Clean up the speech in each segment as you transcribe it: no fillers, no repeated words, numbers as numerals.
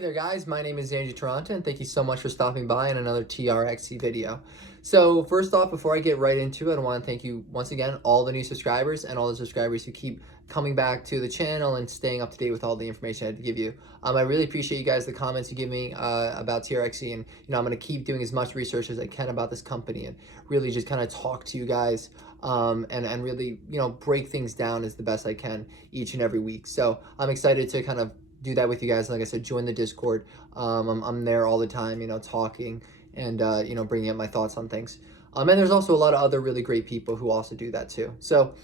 Hey there guys, my name is Angie Toronto and thank you so much for stopping by in another Trxc video. So first off, before I get right into it, I want to thank you once again, all the new subscribers and all the subscribers who keep coming back to the channel and staying up to date with all the information I had to give you. I really appreciate you guys, the comments you give me about Trxc, and I'm going to keep doing as much research as I can about this company and really just kind of talk to you guys and really, break things down as the best I can each and every week. So I'm excited to kind of do that with you guys. Like I said, join the Discord. I'm there all the time, talking and, bringing up my thoughts on things. And there's also a lot of other really great people who also do that too. So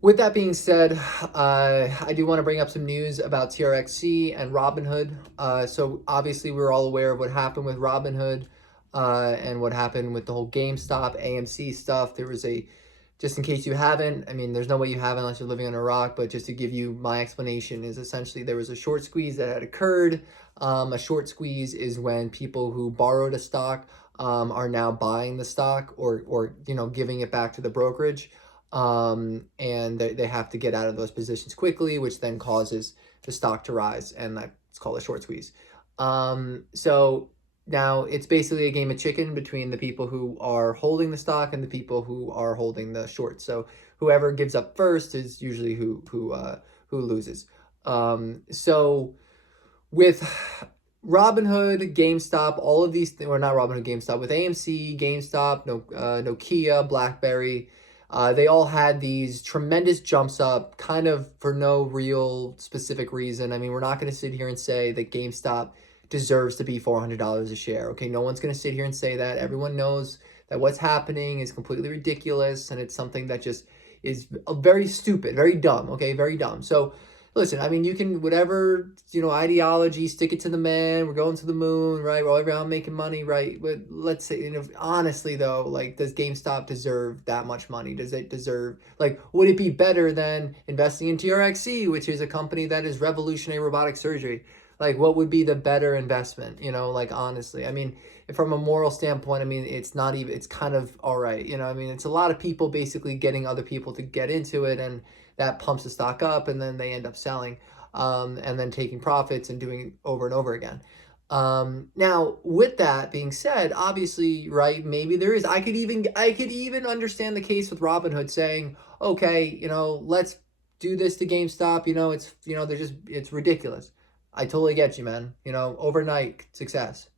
with that being said, I do want to bring up some news about Trxc and Robinhood. So obviously we're all aware of what happened with Robinhood and what happened with the whole GameStop, AMC stuff. There was just in case you haven't, there's no way you haven't unless you're living on a rock, but just to give you my explanation is essentially there was a short squeeze that had occurred. A short squeeze is when people who borrowed a stock are now buying the stock or giving it back to the brokerage. And they have to get out of those positions quickly, which then causes the stock to rise, and that's called a short squeeze. So now, it's basically a game of chicken between the people who are holding the stock and the people who are holding the short. So whoever gives up first is usually who loses. So with Robinhood, GameStop, all of these, or not Robinhood, GameStop, with AMC, GameStop, Nokia, BlackBerry, they all had these tremendous jumps up kind of for no real specific reason. We're not going to sit here and say that GameStop deserves to be $400 a share. Okay, no one's going to sit here and say that. Everyone knows that what's happening is completely ridiculous, and it's something that just is very stupid, very dumb. Okay, very dumb. So listen, you can, whatever, ideology, stick it to the man, we're going to the moon, right? We're all around making money, right? But let's say, honestly though, does GameStop deserve that much money? Does it deserve, would it be better than investing in Trxc, which is a company that is revolutionary robotic surgery? What would be the better investment? Honestly, from a moral standpoint, it's not even, it's kind of all right. It's a lot of people basically getting other people to get into it, and that pumps the stock up, and then they end up selling and then taking profits and doing it over and over again. Now, with that being said, obviously, right, maybe there is, I could even understand the case with Robinhood saying, okay, let's do this to GameStop. It's ridiculous. I totally get you, man. Overnight success.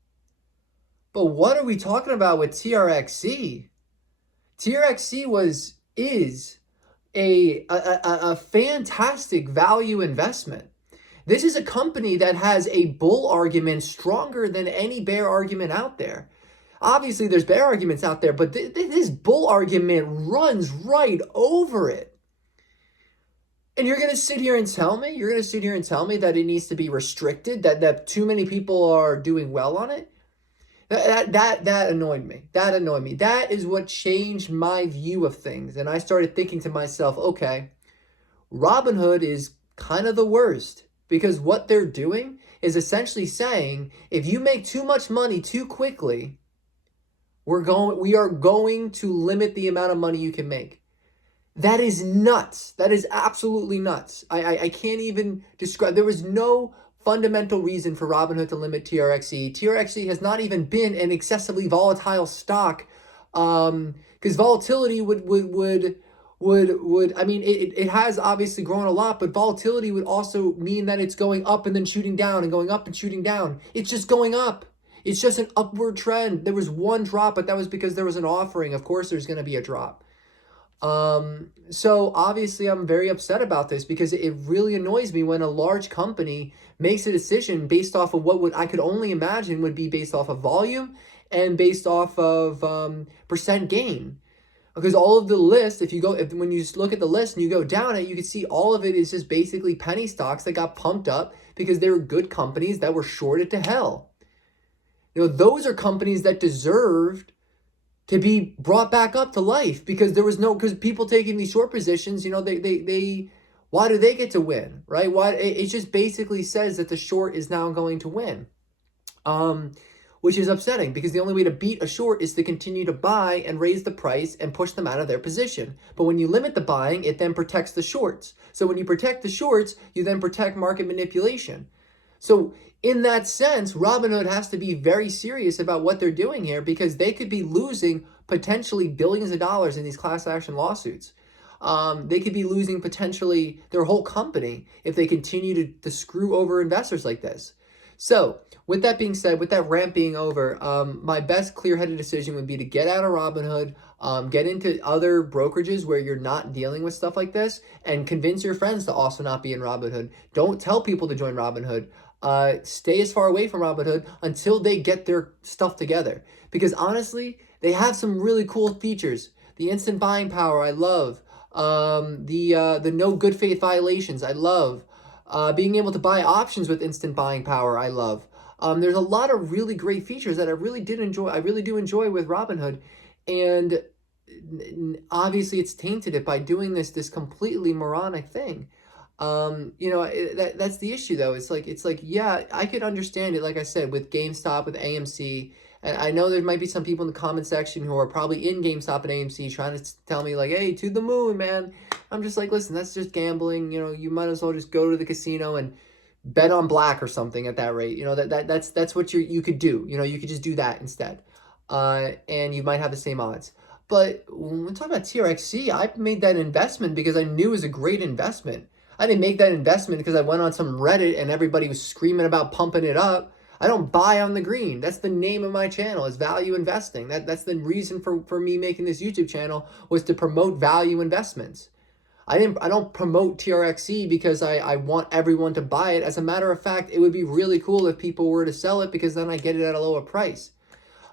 But what are we talking about with Trxc? Trxc is a fantastic value investment. This is a company that has a bull argument stronger than any bear argument out there. Obviously, there's bear arguments out there, but this bull argument runs right over it. And you're going to sit here and tell me, that it needs to be restricted, that too many people are doing well on it? That annoyed me. That annoyed me. That is what changed my view of things. And I started thinking to myself, okay, Robinhood is kind of the worst, because what they're doing is essentially saying, if you make too much money too quickly, we are going to limit the amount of money you can make. That is nuts. That is absolutely nuts. I can't even describe. There was no fundamental reason for Robinhood to limit Trxc. Trxc has not even been an excessively volatile stock, because volatility it has obviously grown a lot, but volatility would also mean that it's going up and then shooting down and going up and shooting down. It's just going up. It's just an upward trend. There was one drop, but that was because there was an offering. Of course, there's going to be a drop. So obviously I'm very upset about this, because it really annoys me when a large company makes a decision based off of what I could only imagine would be based off of volume and based off of percent gain. Because all of the list, when you just look at the list and you go down it, you can see all of it is just basically penny stocks that got pumped up because they were good companies that were shorted to hell. Those are companies that deserved to be brought back up to life, because because people taking these short positions, why do they get to win, right? It just basically says that the short is now going to win, which is upsetting, because the only way to beat a short is to continue to buy and raise the price and push them out of their position. But when you limit the buying, it then protects the shorts. So when you protect the shorts, you then protect market manipulation. So in that sense, Robinhood has to be very serious about what they're doing here, because they could be losing potentially billions of dollars in these class action lawsuits. They could be losing potentially their whole company if they continue to screw over investors like this. So with that being said, with that rant being over, my best clear-headed decision would be to get out of Robinhood, get into other brokerages where you're not dealing with stuff like this, and convince your friends to also not be in Robinhood. Don't tell people to join Robinhood. Stay as far away from Robinhood until they get their stuff together. Because honestly, they have some really cool features. The instant buying power, I love. The no good faith violations, I love. Being able to buy options with instant buying power, I love. There's a lot of really great features that I really do enjoy with Robinhood, and obviously it's tainted it by doing this completely moronic thing. That's the issue though. It's like, yeah, I could understand it, like I said, with GameStop, with AMC. And I know there might be some people in the comment section who are probably in GameStop and AMC trying to tell me like, hey, to the moon, man. I'm just like, listen, that's just gambling. You might as well just go to the casino and bet on black or something at that rate. That's what you could do. You could just do that instead. And you might have the same odds. But when we talk about Trxc, I made that investment because I knew it was a great investment. I didn't make that investment because I went on some Reddit and everybody was screaming about pumping it up. I don't buy on the green. That's the name of my channel, is value investing. That's the reason for me making this YouTube channel, was to promote value investments. I don't promote Trxc because I want everyone to buy it. As a matter of fact, it would be really cool if people were to sell it, because then I get it at a lower price.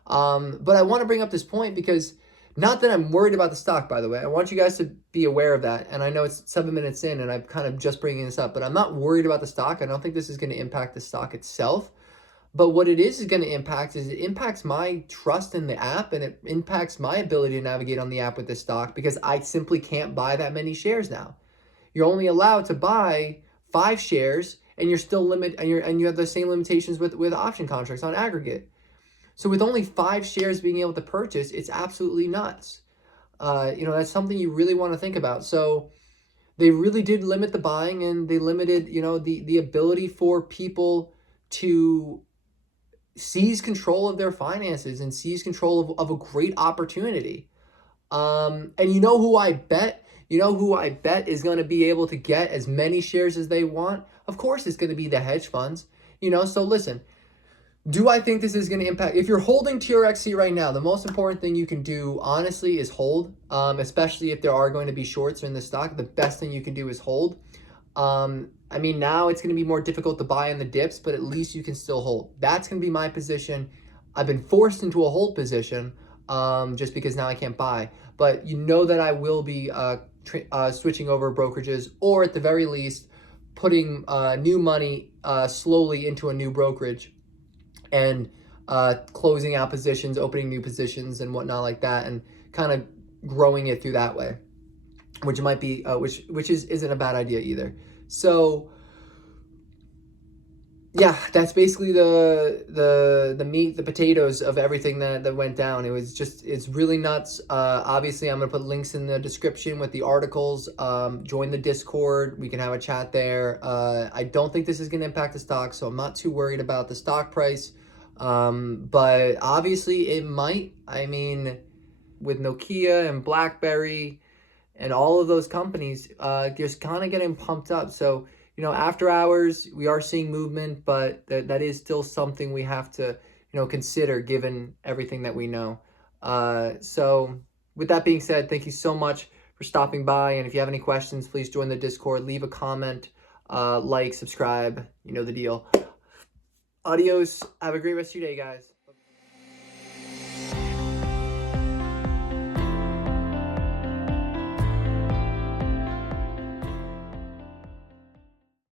But I want to bring up this point because, not that I'm worried about the stock, by the way. I want you guys to be aware of that. And I know it's 7 minutes in and I'm kind of just bringing this up, but I'm not worried about the stock. I don't think this is going to impact the stock itself. But what it is going to impact is, it impacts my trust in the app, and it impacts my ability to navigate on the app with this stock, because I simply can't buy that many shares now. You're only allowed to buy 5 shares, and you're still and you have the same limitations with option contracts on aggregate. So with only 5 shares being able to purchase, it's absolutely nuts. That's something you really want to think about. So they really did limit the buying, and they limited, the ability for people to seize control of their finances and seize control of a great opportunity. And you know who I bet is going to be able to get as many shares as they want? Of course, it's going to be the hedge funds. So listen, do I think this is going to impact? If you're holding Trxc right now, the most important thing you can do, honestly, is hold. Especially if there are going to be shorts in the stock, the best thing you can do is hold. Now it's going to be more difficult to buy in the dips, but at least you can still hold. That's going to be my position. I've been forced into a hold position just because now I can't buy. But you know that I will be switching over brokerages, or at the very least, putting new money slowly into a new brokerage, and closing out positions, opening new positions and whatnot like that, and kind of growing it through that way, which might be which isn't a bad idea either. So yeah, that's basically the meat, the potatoes of everything that went down. It's really nuts. Obviously, I'm gonna put links in the description with the articles. Join the Discord. We can have a chat there. I don't think this is gonna impact the stock, so I'm not too worried about the stock price. But obviously it might. With Nokia and BlackBerry and all of those companies just kind of getting pumped up. So, after hours, we are seeing movement, but that is still something we have to, consider, given everything that we know. So with that being said, thank you so much for stopping by. And if you have any questions, please join the Discord, leave a comment, like, subscribe, you know the deal. Adios. Have a great rest of your day, guys.